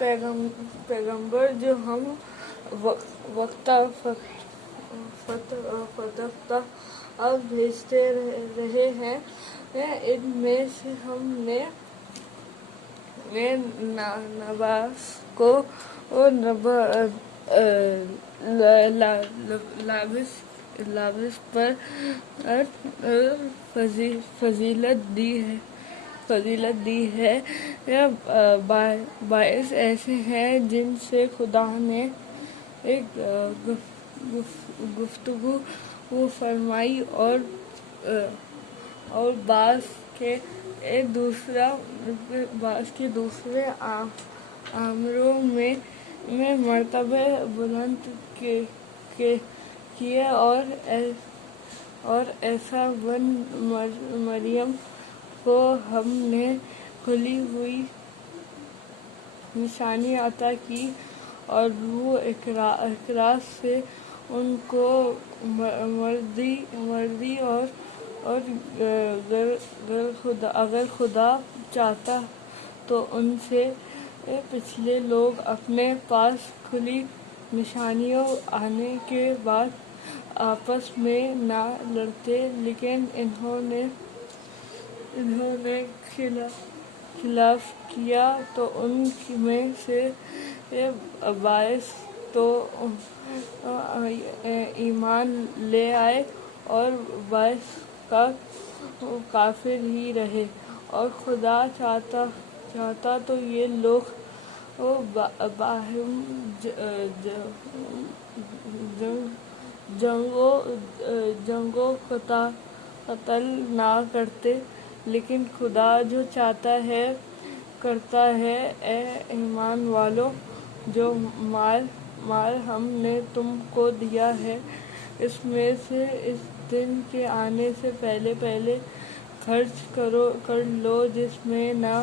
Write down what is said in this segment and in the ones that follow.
پیغمبر جو ہم وقتہ فتح اب بھیجتے رہے ہیں، ان میں سے ہم نے نباس کو لابس پر فضیلت دی ہے۔ باعث ایسے ہیں جن سے خدا نے ایک گفتگو فرمائی اور بعض کے دوسرے امروں میں مرتبے بلند کیے، اور عیسیٰ بن مریم کو ہم نے کھلی ہوئی نشانی عطا کی، اور روح اقراص سے ان کو مردی اور اگر خدا چاہتا تو ان سے پچھلے لوگ اپنے پاس کھلی نشانیوں آنے کے بعد آپس میں نہ لڑتے، لیکن انہوں نے خلاف کیا تو ان میں سے باعث تو ایمان لے آئے اور باعث کافر ہی رہے، اور خدا چاہتا تو یہ لوگ باہم جنگ و قتال نہ کرتے، لیکن خدا جو چاہتا ہے کرتا ہے۔ اے ایمان والو، جو مال ہم نے تم کو دیا ہے، اس میں سے اس دن کے آنے سے پہلے خرچ کر لو، جس میں نہ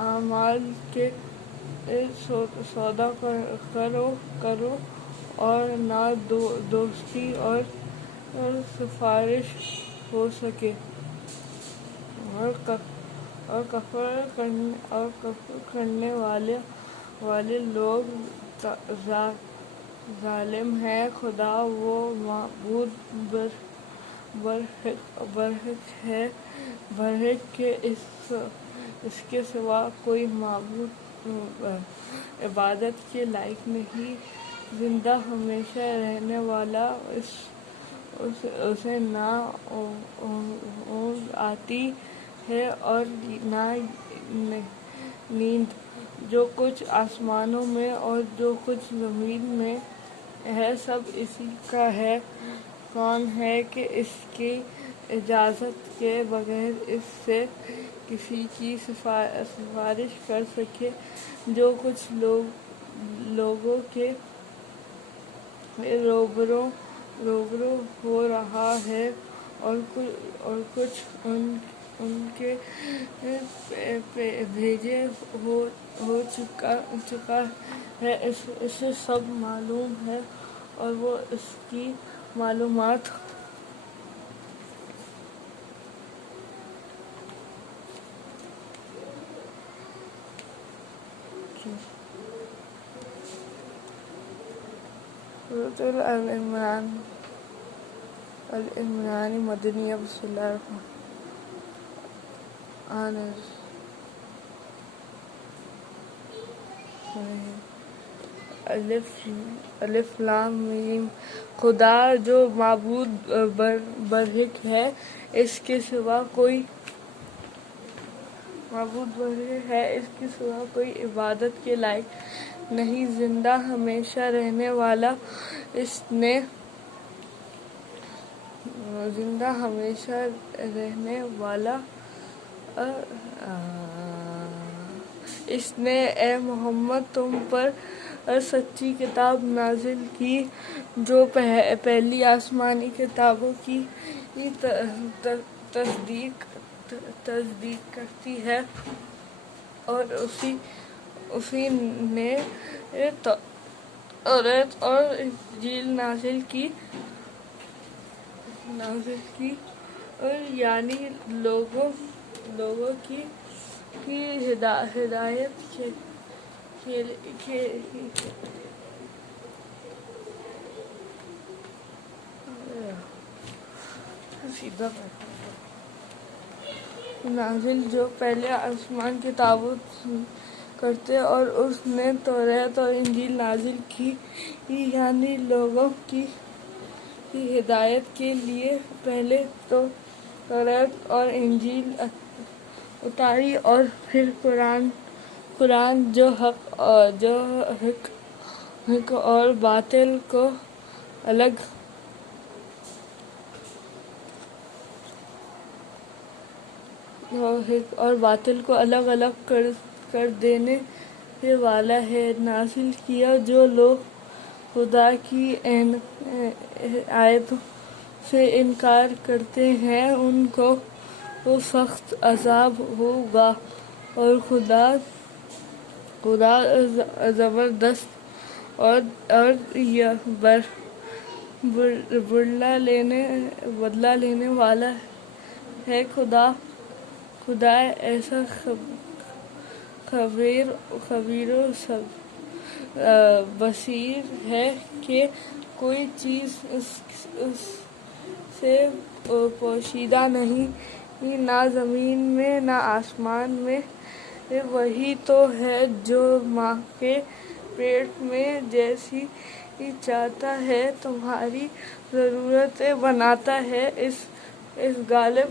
اعمال کے سودا کرو اور نہ دوستی اور سفارش ہو سکے، اور کفر کرنے والے لوگ ظالم ہیں۔ خدا وہ معبود برحق ہے کہ اس کے سوا کوئی معبود عبادت کے لائق نہیں، زندہ ہمیشہ رہنے والا، اسے نہ اونگ آتی ہے اور نہ نیند۔ جو کچھ آسمانوں میں اور جو کچھ زمین میں ہے سب اسی کا ہے۔ کون ہے کہ اس کی اجازت کے بغیر اس سے کسی کی سفارش کر سکے؟ جو کچھ لوگوں کے روبرو ہو رہا ہے اور کچھ ان کے بھیجے ہو چکا ہے، اسے سب معلوم ہے، اور وہ اس کی معلومات سورۃ العمران مدنیہ۔ بسم اللہ الرحمن الرحیم۔ الف لام میم۔ خدا جو معبود برحق ہے، اس کے سوا کوئی عبادت کے لائق نہیں، زندہ ہمیشہ رہنے والا، اس نے اے محمد تم پر سچی کتاب نازل کی جو پہلی آسمانی کتابوں کی تصدیق کرتی ہے، اور اسی نے توریت اور انجیل نازل کی، اور یعنی لوگوں کی کی ہدایت سیدھا نازل، جو پہلے آسمان کی تابوت کرتے اور اس نے توریت اور انجیل نازل کی، یعنی لوگوں کی ہدایت کے لیے پہلے تو توریت اور انجیل اتاری اور پھر قرآن جو حق اور باطل کو الگ الگ کر دینے والا ہے نازل کیا۔ جو لوگ خدا کی آیتوں سے انکار کرتے ہیں ان کو سخت عذاب ہوگا، اور خدا زبردست اور بدلہ لینے والا ہے۔ خدا ایسا خبیر و بصیر ہے کہ کوئی چیز اس سے پوشیدہ نہیں، نہ زمین میں نہ آسمان میں۔ وہی تو ہے جو ماں کے پیٹ میں جیسی چاہتا ہے تمہاری ضرورتیں بناتا ہے، اس غالب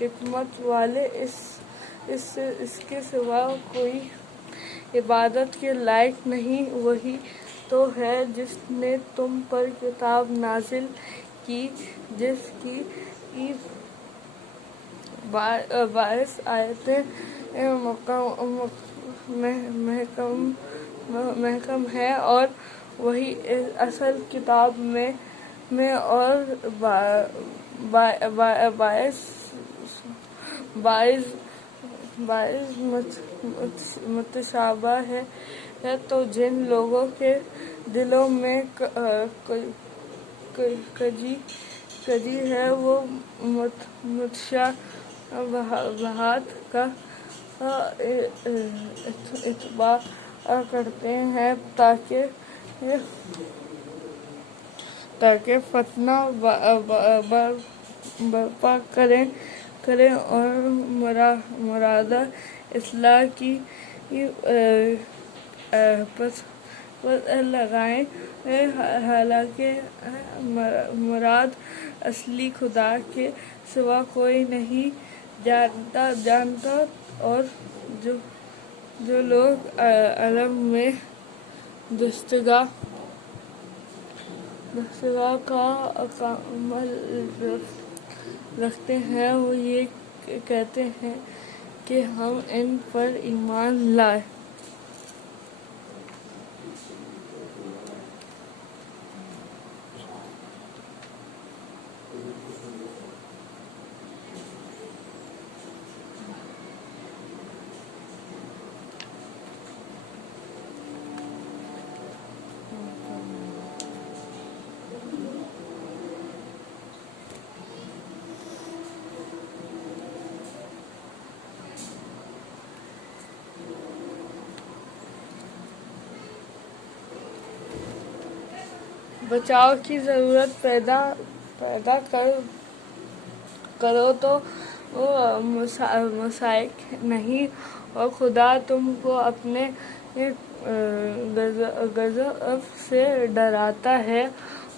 حکمت والے، اس کے سوا کوئی عبادت کے لائق نہیں۔ وہی تو ہے جس نے تم پر کتاب نازل کی، جس کی 22 آیتیں محکم ہیں، اور وہی اصل کتاب میں اور 22 متشابہ ہے۔ تو جن لوگوں کے دلوں میں کجی ہے وہ متشابہات کا اتباع کرتے ہیں تاکہ فتنہ برپا کریں اور مرادہ اصلاح کی پس لگائیں۔ حالانکہ مراد اصلی خدا کے سوا کوئی نہیں جانتا، اور جو لوگ علم میں دستگاہ کا عمل رکھتے ہیں، وہ یہ کہتے ہیں کہ ہم ان پر ایمان لائے۔ بچاؤ کی ضرورت پیدا کرو تو مسائق نہیں، اور خدا تم کو اپنے غضب سے ڈراتا ہے،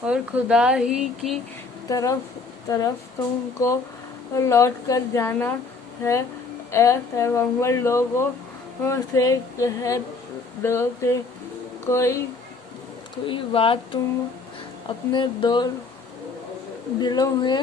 اور خدا ہی کی طرف تم کو لوٹ کر جانا ہے۔ اے پیغمبر، لوگوں سے کہہ دو کہ کوئی بات تم اپنے دلوں میں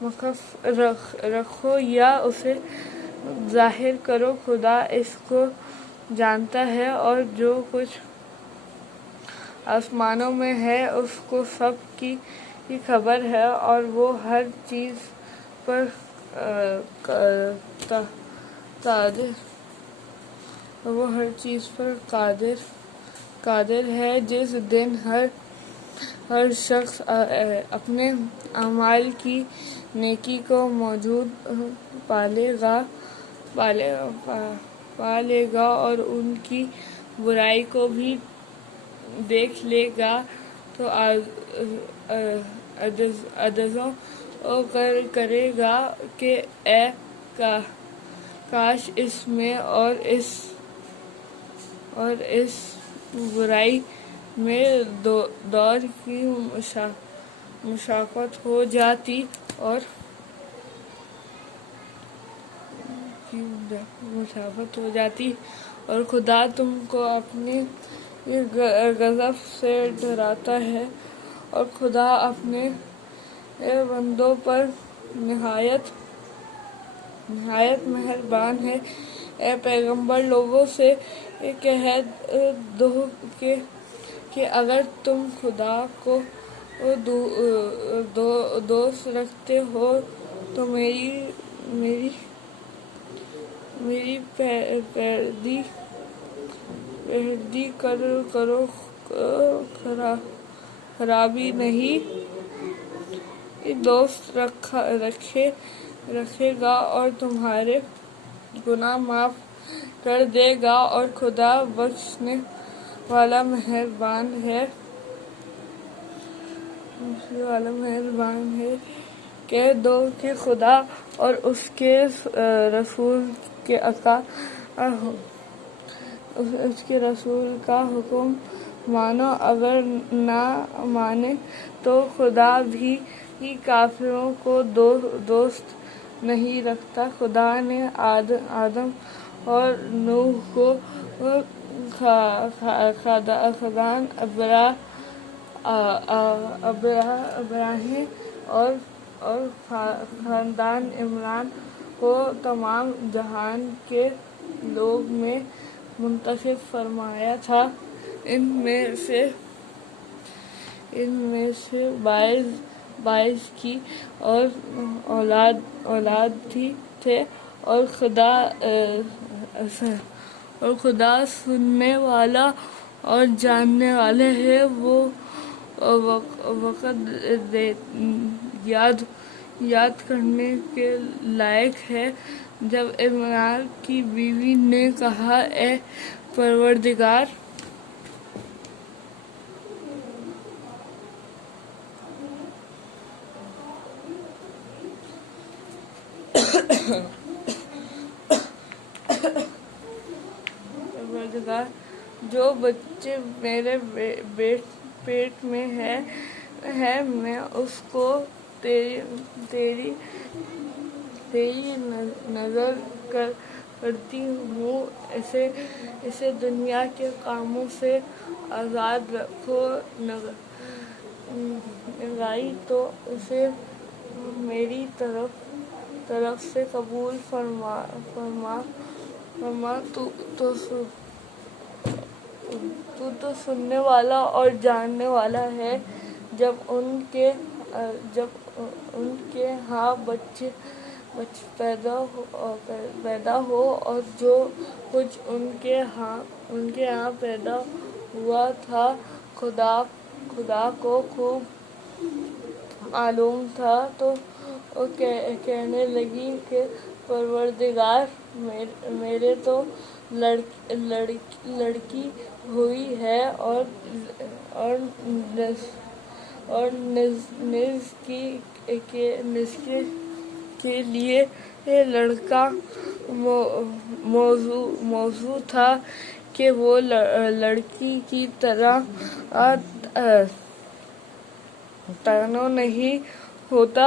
مخفی رکھو یا اسے ظاہر کرو، خدا اس کو جانتا ہے، اور جو کچھ آسمانوں میں ہے اس کو سب کی خبر ہے، اور وہ ہر چیز پر وہ ہر چیز پر قادر ہے۔ جس دن ہر شخص اپنے اعمال کی نیکی کو موجود پالے گا اور ان کی برائی کو بھی دیکھ لے گا تو عجزوں کرے گا کہ اے کاش اس میں اور اس برائی میں دور کی مشقت ہو جاتی اور خدا تم کو اپنے غضب سے ڈراتا ہے اور خدا اپنے بندوں پر نہایت مہربان ہے۔ اے پیغمبر، لوگوں سے کہہ دو کہ اگر تم خدا کو دوست رکھتے ہو تو میری پیروی کرو، خرابی نہیں دوست رکھے گا اور تمہارے گناہ معاف کر دے گا اور خدا بخشنے والا مہربان ہے۔ کہہ دو کہ خدا اور اس کے رسول کا حکم مانو، اگر نہ مانے تو خدا بھی کافروں کو دوست نہیں رکھتا۔ خدا نے آدم اور نوح کو خاندان ابراہیم اور خاندان عمران کو تمام جہان کے لوگوں میں منتخب فرمایا تھا۔ ان میں سے باعث کی اولاد تھے اور خدا سننے والا اور جاننے والا ہے۔ وہ وقت یاد کرنے کے لائق ہے جب عمران کی بیوی نے کہا، اے پروردگار! جو بچے میرے پیٹ میں ہے میں اس کو تیری نذر کرتی ہوں، اسے دنیا کے کاموں سے آزاد رکھو، نگاہی تو اسے میری طرف سے قبول فرما، تو سننے والا اور جاننے والا ہے۔ جب ان کے ہاں بچے پیدا ہو اور جو کچھ ان کے ہاں پیدا ہوا تھا خدا کو خوب معلوم تھا، تو وہ کہنے لگی کہ پروردگار، میرے تو لڑکی ہوئی ہے اور نسل کے لیے لڑکا موزوں تھا کہ وہ لڑکی کی طرح تنوع نہیں ہوتا،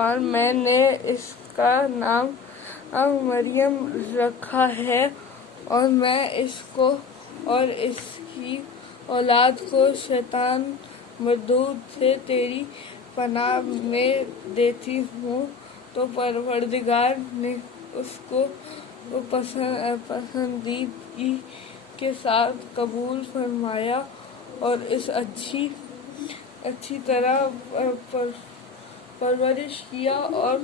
اور میں نے اس کا نام مریم رکھا ہے، اور میں اس کو اور اس کی اولاد کو شیطان مردود سے تیری پناہ میں دیتی ہوں۔ تو پروردگار نے اس کو پسندیدگی کے ساتھ قبول فرمایا اور اس اچھی طرح پرورش کیا اور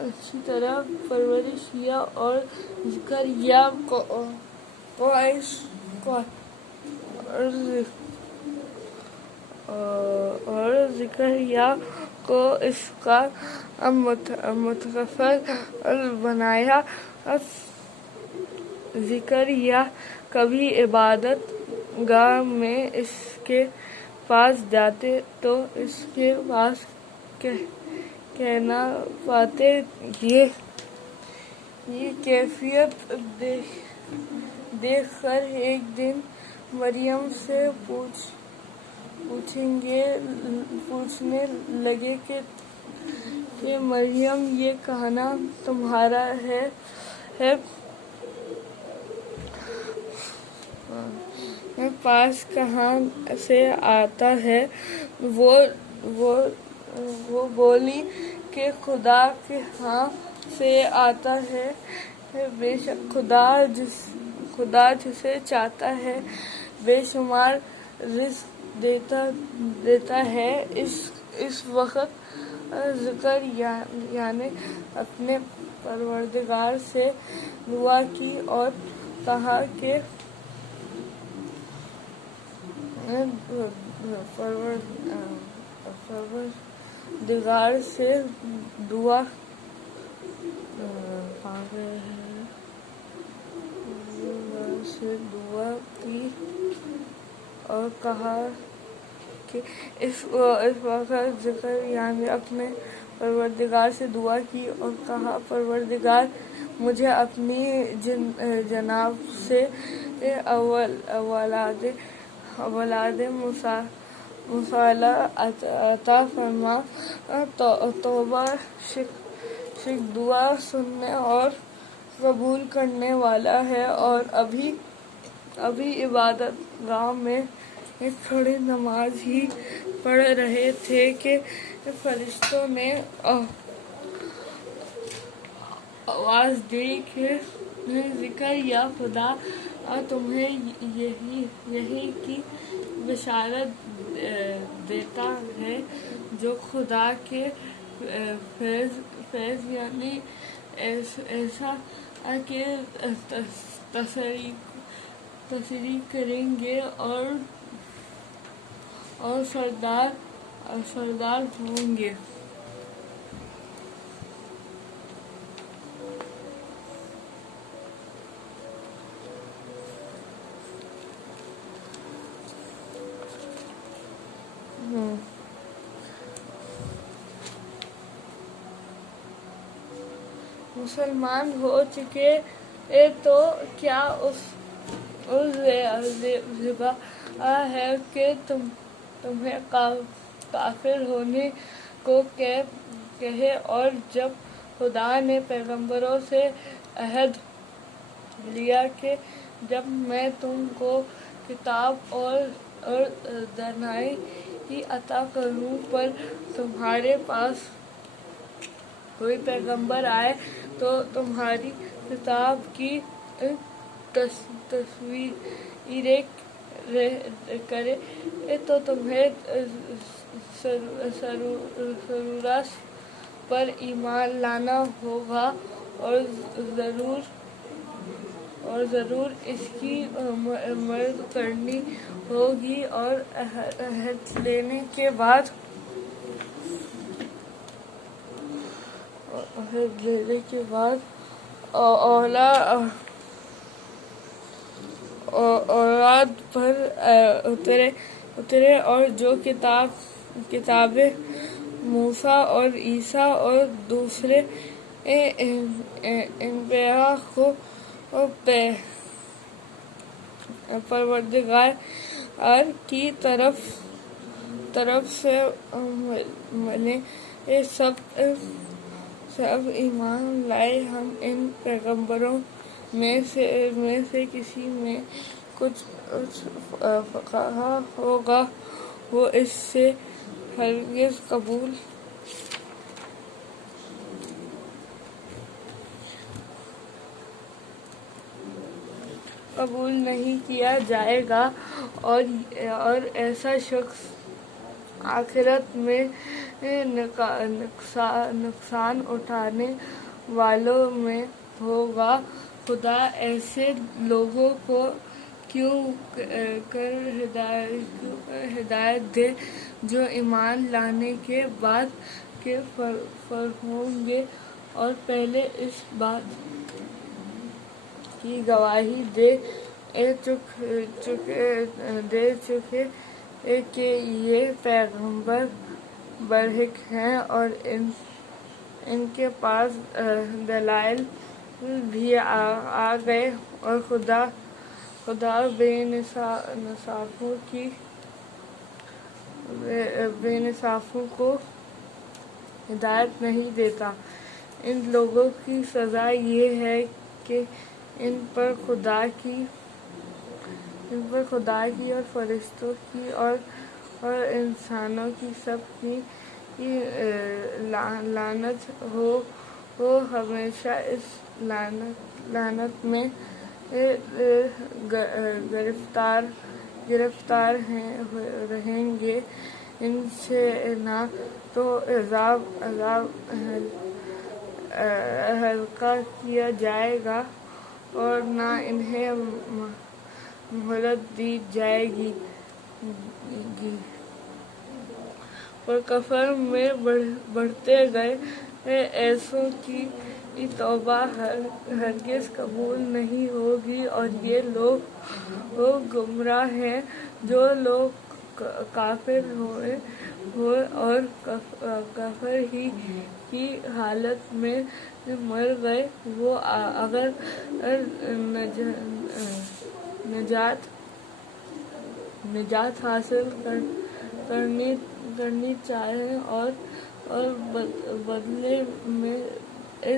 اچھی طرح پرورش کیا اور زکریا کو اس کا متکفل بنایا۔ زکریا کبھی عبادت گاہ میں اس کے پاس جاتے تو اس کے پاس کہنا پاتے، یہ کیفیت دیکھ کر ایک دن مریم سے پوچھنے لگے کہ مریم یہ کہنا تمہارا ہے پاس کہاں سے آتا ہے؟ وہ بولی کہ خدا کے ہاں سے آتا ہے، بے شک خدا جسے چاہتا ہے بے شمار رزق دیتا ہے۔ اس وقت زکریا نے اپنے پروردگار سے دعا کی اور کہا کہ پروردگار سے دعا کی اور کہا کہ اس وقت زکریا نے اپنے پروردگار سے دعا کی اور کہا، پروردگار مجھے اپنی جناب سے اولاد مصالحہ عطا فرما۔ توبہ شک دعا سننے اور قبول کرنے والا ہے۔ اور ابھی عبادت گاہ میں کھڑے نماز ہی پڑھ رہے تھے کہ فرشتوں نے آواز دی کہ زکریا خدا تمہیں یہی کی بشارت دیتا ہے جو خدا کے فیض یعنی ایسا کہ تصریح کریں گے اور سردار ہوں گے۔ مسلمان ہو چکے تو کیا اس ذبح ہے کہ تمہیں کافر ہونے کو کہے؟ اور جب خدا نے پیغمبروں سے عہد لیا کہ جب میں تم کو کتاب اور دانائی عطا کروں پر تمہارے پاس کوئی پیغمبر آئے تو تمہاری کتاب کی تصدیق کرے تو تمہیں ضرورت پر ایمان لانا ہوگا اور ضرور اس کی مدد کرنی ہوگی اور عہد لینے کے بعد اولاد پر اترے اور جو کتابیں موسیٰ اور عیسیٰ اور دوسرے انبیاء کو پروردگار کی طرف سے ملے سب ایمان لائے۔ ہم ان پیغمبروں میں سے کسی میں کچھ فقہ ہوگا وہ اس سے ہرگز قبول نہیں کیا جائے گا، اور ایسا شخص آخرت میں نقصان اٹھانے والوں میں ہوگا۔ خدا ایسے لوگوں کو کیوں کر ہدایت دے جو ایمان لانے کے بعد کفر ہوں گے اور پہلے اس بات کی گواہی دے چکے کہ یہ پیغمبر برحق ہیں اور ان کے پاس دلائل بھی آ گئے، اور خدا بے انصافوں کو ہدایت نہیں دیتا۔ ان لوگوں کی سزا یہ ہے کہ ان پر خدا کی اور فرشتوں کی اور انسانوں کی سب کی لعنت ہو۔ وہ ہمیشہ اس لعنت میں گرفتار رہیں گے۔ ان سے نہ تو عذاب ہلکا کیا جائے گا اور نہ انہیں مہلت دی جائے گی، اور کفر میں بڑھتے گئے ایسوں کی توبہ ہرگز قبول نہیں ہوگی، اور یہ لوگ گمراہ ہیں۔ جو لوگ کافر ہوئے اور کفر ہی کی حالت میں مر گئے، وہ اگر نجات حاصل کرنی چاہیں اور بدلے میں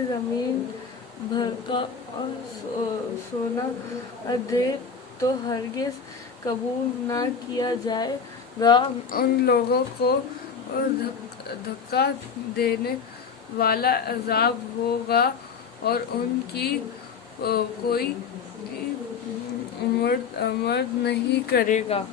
زمین بھر کا سونا دے تو ہرگز قبول نہ کیا جائے گا۔ ان لوگوں کو دھکا دینے والا عذاب ہوگا اور ان کی کوئی مدد نہیں کرے گا۔